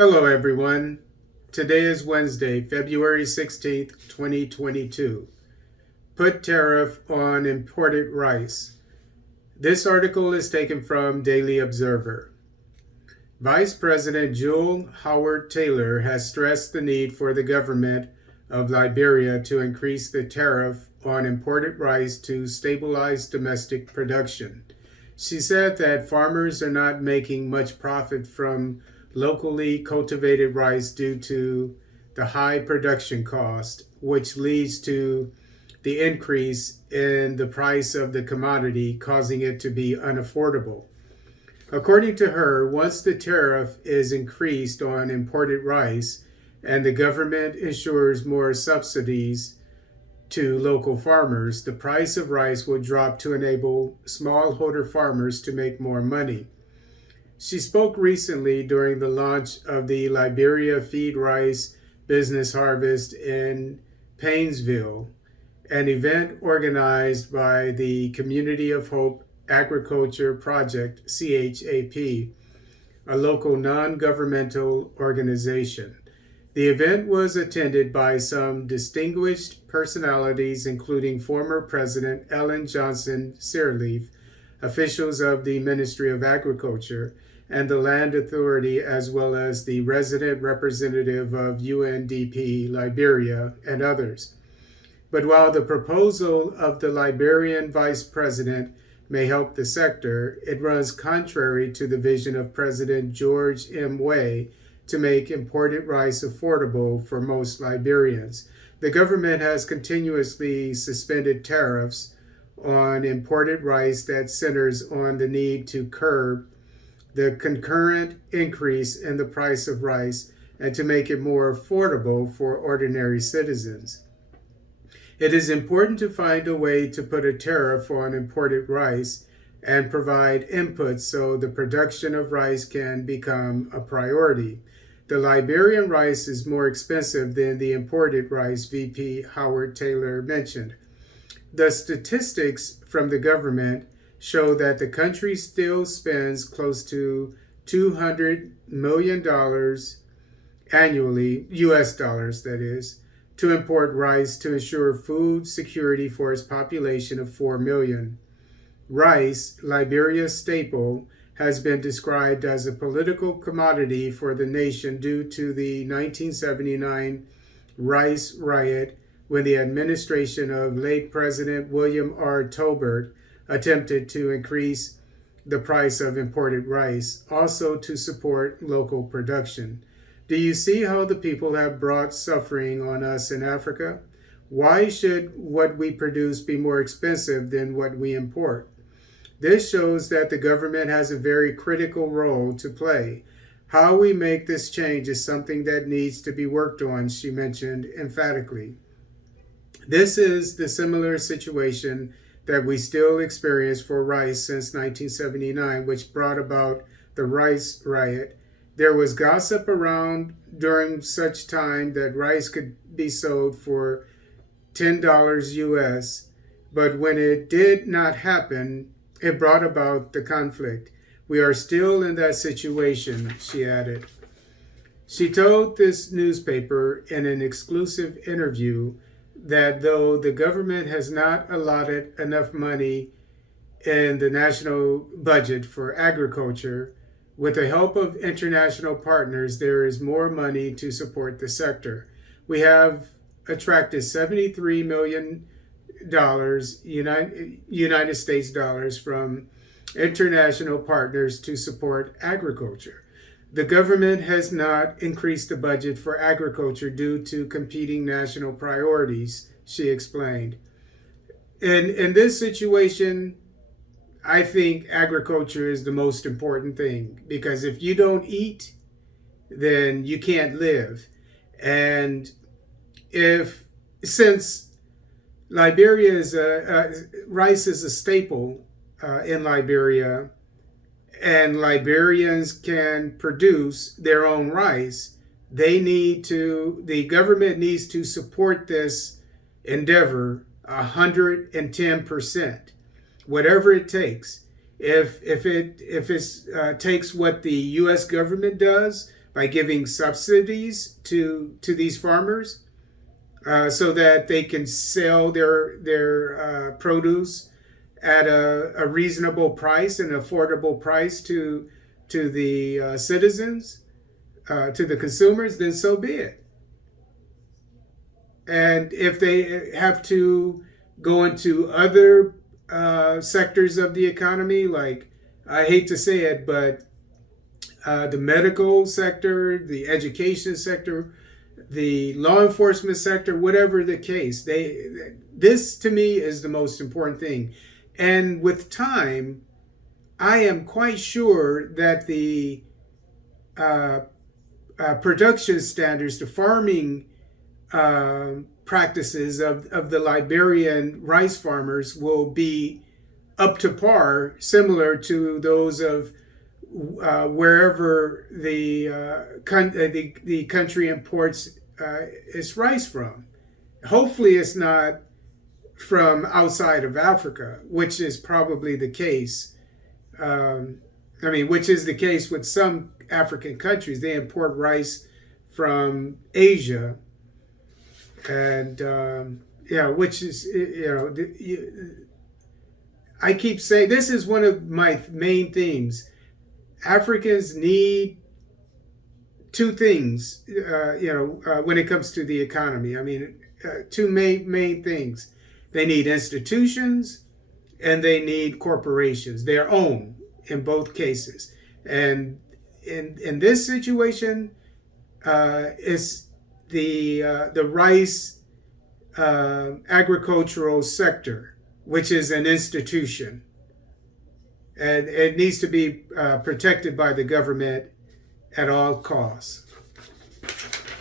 Hello, everyone. Today is Wednesday, February 16th, 2022. Put tariff on imported rice. This article is taken from Daily Observer. Vice President Jewel Howard Taylor has stressed the need for the government of Liberia to increase the tariff on imported rice to stabilize domestic production. She said that farmers are not making much profit from locally cultivated rice due to the high production cost, which leads to the increase in the price of the commodity, causing it to be unaffordable. According to her, once the tariff is increased on imported rice and the government ensures more subsidies to local farmers, the price of rice will drop to enable smallholder farmers to make more money. She spoke recently during the launch of the Liberia Feed Rice Business Harvest in Painesville, an event organized by the Community of Hope Agriculture Project, CHAP, a local non-governmental organization. The event was attended by some distinguished personalities, including former President Ellen Johnson Sirleaf, officials of the Ministry of Agriculture, and the Land Authority, as well as the resident representative of UNDP Liberia and others. But while the proposal of the Liberian vice president may help the sector, it runs contrary to the vision of President George M. Weah to make imported rice affordable for most Liberians. The government has continuously suspended tariffs on imported rice that centers on the need to curb the concurrent increase in the price of rice and to make it more affordable for ordinary citizens. It is important to find a way to put a tariff on imported rice and provide inputs so the production of rice can become a priority. The Liberian rice is more expensive than the imported rice, VP Howard Taylor mentioned. The statistics from the government show that the country still spends close to $200 million annually, US dollars that is, to import rice to ensure food security for its population of 4 million. Rice, Liberia's staple, has been described as a political commodity for the nation due to the 1979 rice riot, when the administration of late President William R. Tolbert attempted to increase the price of imported rice, also to support local production. Do you see how the people have brought suffering on us in Africa? Why should what we produce be more expensive than what we import? This shows that the government has a very critical role to play. How we make this change is something that needs to be worked on, she mentioned emphatically. This is the similar situation that we still experience for rice since 1979, which brought about the rice riot. There was gossip around during such time that rice could be sold for $10 US, but when it did not happen, it brought about the conflict. We are still in that situation, she added. She told this newspaper in an exclusive interview that though the government has not allotted enough money in the national budget for agriculture, with the help of international partners, there is more money to support the sector. We have attracted $73 million United States dollars from international partners to support agriculture. The government has not increased the budget for agriculture due to competing national priorities, she explained. In this situation, I think agriculture is the most important thing, because if you don't eat, then you can't live. And since Liberia is rice is a staple in Liberia, and Liberians can produce their own rice, the government needs to support this endeavor 110%, whatever it takes. If it takes what the U.S. government does, by giving subsidies to these farmers so that they can sell their produce at a reasonable price, an affordable price to the citizens, to the consumers, then so be it. And if they have to go into other sectors of the economy, like, I hate to say it, but the medical sector, the education sector, the law enforcement sector, whatever the case, this to me is the most important thing. And with time, I am quite sure that the production standards, the farming practices of the Liberian rice farmers will be up to par, similar to those of wherever the country imports its rice from. Hopefully, it's not from outside of Africa, which is probably the case. Which is the case with some African countries. They import rice from Asia, and which is, I keep saying this is one of my main themes. Africans need two things, when it comes to the economy. Two main things. They need institutions and they need corporations, their own, in both cases. And in this situation, it's the rice agricultural sector, which is an institution. And it needs to be protected by the government at all costs.